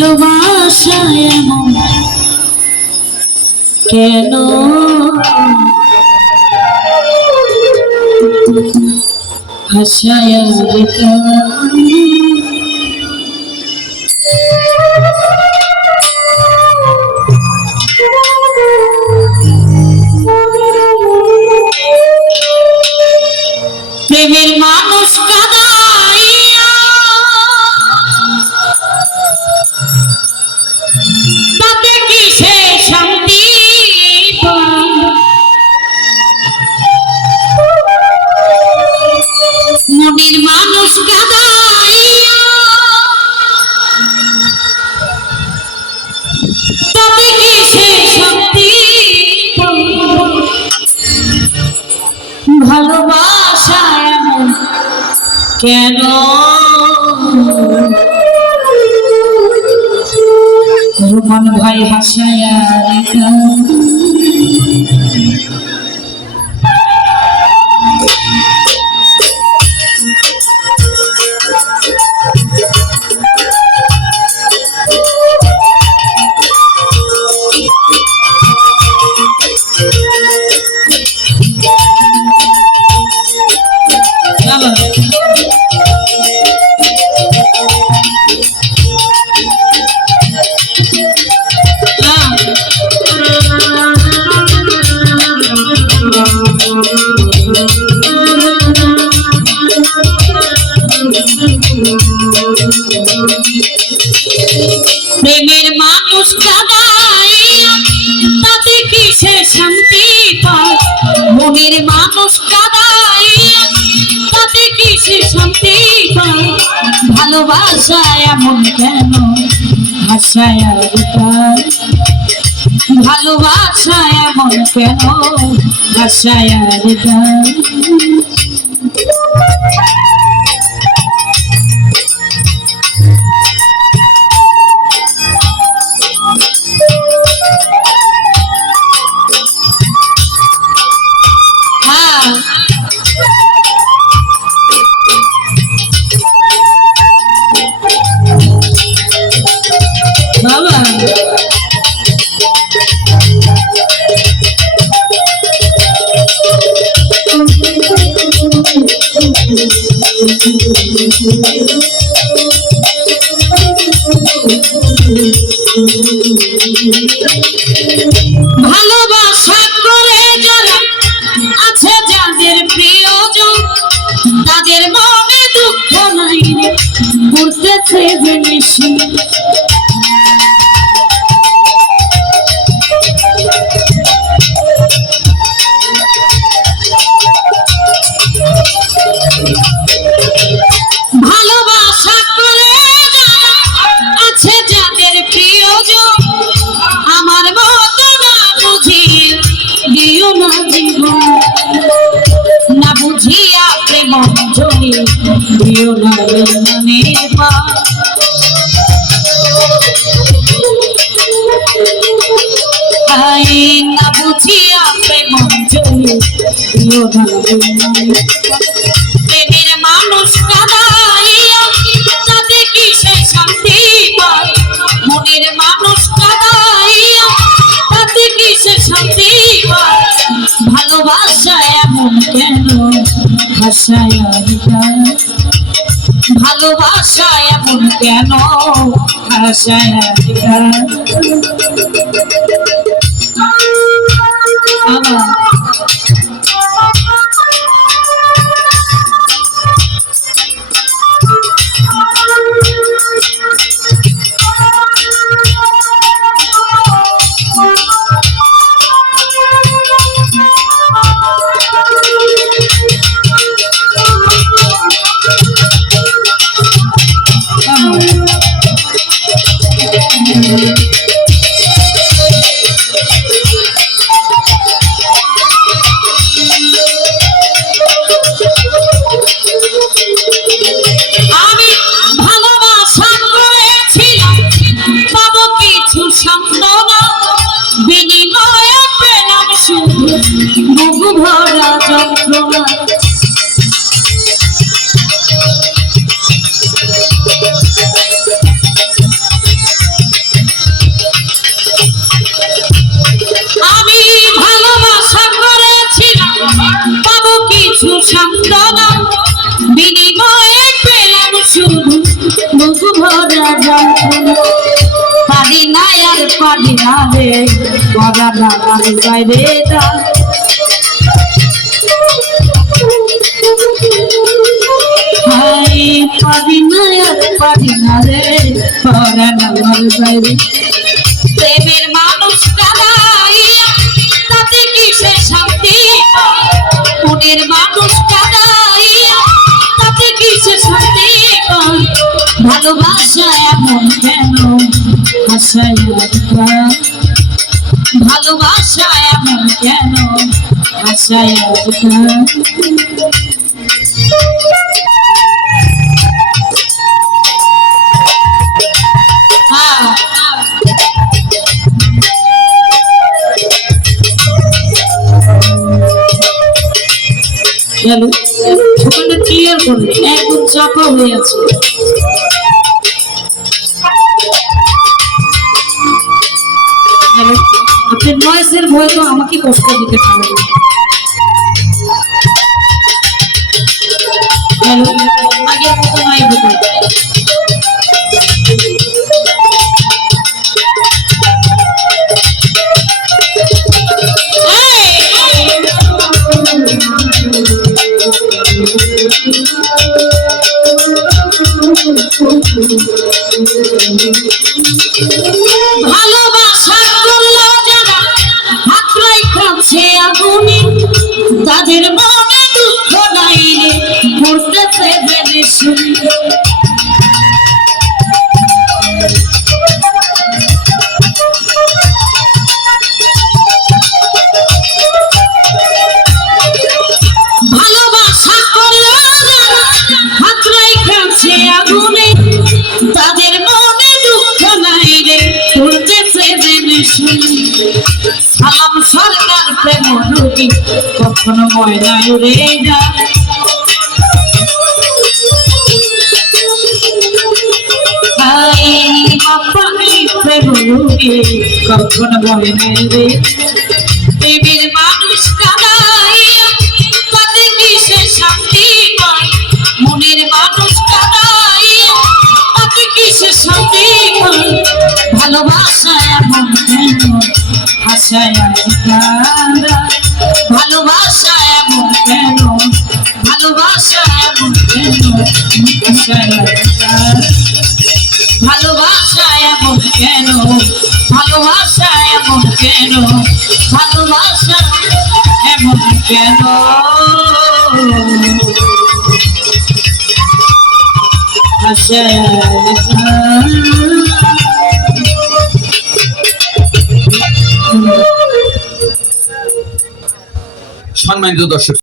ভালোবাসা এমন কেন ভাষায় প্রেমের মানুষ কাঁদাইয়া তাতে কিসে শান্তি মনের মানুষ কাঁদাইয়া তাতে কিসে শান্তি ভালোবাসা এমন কেন রোমান ভাই হাসায়া রেখা প্রেমের মানুষ কাঁদাইয়া তাতে কিসে শান্তি পায় মনের মানুষ কাঁদাইয়া তাতে কিসে শান্তি পায় ভালোবাসা এমন কেন ভাষায় ভালোবাসা এমন কেন ভাষায় বাবা ভালোবাসা করে যারা আছে যাদের প্রিয়জন তাদের মনে দুঃখ নাই ঘুরতেছে বেশি ভালোবাসা করে আছে যাদের প্রিয়জন আমার মতো না বুঝিয়ে দিও না জীবন না বুঝিয়া প্রেম জড়ি দিও না না বুঝিয়া প্রেম জড়ি দিও না প্রেমের মানুষ কাঁদাইয়া তাতে কিসে শান্তি পায় মনের মানুষ কাঁদাইয়া তাতে কিসে শান্তি পায় ভালোবাসা এমন কেন ভাষায় ভালোবাসা এমন কেন ভাষায় পারি না আর পারি না রে পরাণ আমার বাইরে যা পারি না আর পারি না রে পরাণ আমার বাইরে প্রেমের মানুষ কাদাইয়া তাতে কিসে শান্তি মনের মানুষ কাদাইয়া তাতে কিসে শান্তি ভালোবাসা এমন কেন আশায় ভালোবাসা এমন কেন আশায় গেল ওখানে ক্লিয়ার করে একদম চাপা হয়ে আছে আপনার নয়েসের ভয় তো আমাকে কষ্ট দিতে পারবে আগের মতো নাই বোধ ভালোবাসা করলো যারা হাত রাখছে আগুনে তাদের মনে দুঃখ নাই রে করতেছে বেড়ে শুনি ভালোবাসা করলো যারা হাত রাখছে আগুনে তাদের মনে দুঃখ নাই রে করতেছে বেড়ে শুনি সালাম সরকার প্রেম রোগী কখনো ময়নায় উড়ে যা প্রেম রোগী কখনো ময়নায় রে প্রেমের মানুষ কাদাইয়া তাতে কিসে শান্তি পায় মনের মানুষ কাদাইয়া তাতে কিসে শান্তি পায় ভালোবাসা এমন কেন আশায় ভালোবাসা এমন কেন ভালোবাসা এমন কেন আশায় ভালোবাসা এমন কেন ভালোবাসা এমন কেন ভালোবাসা এমন কেন আশায় সম্মানিত দর্শক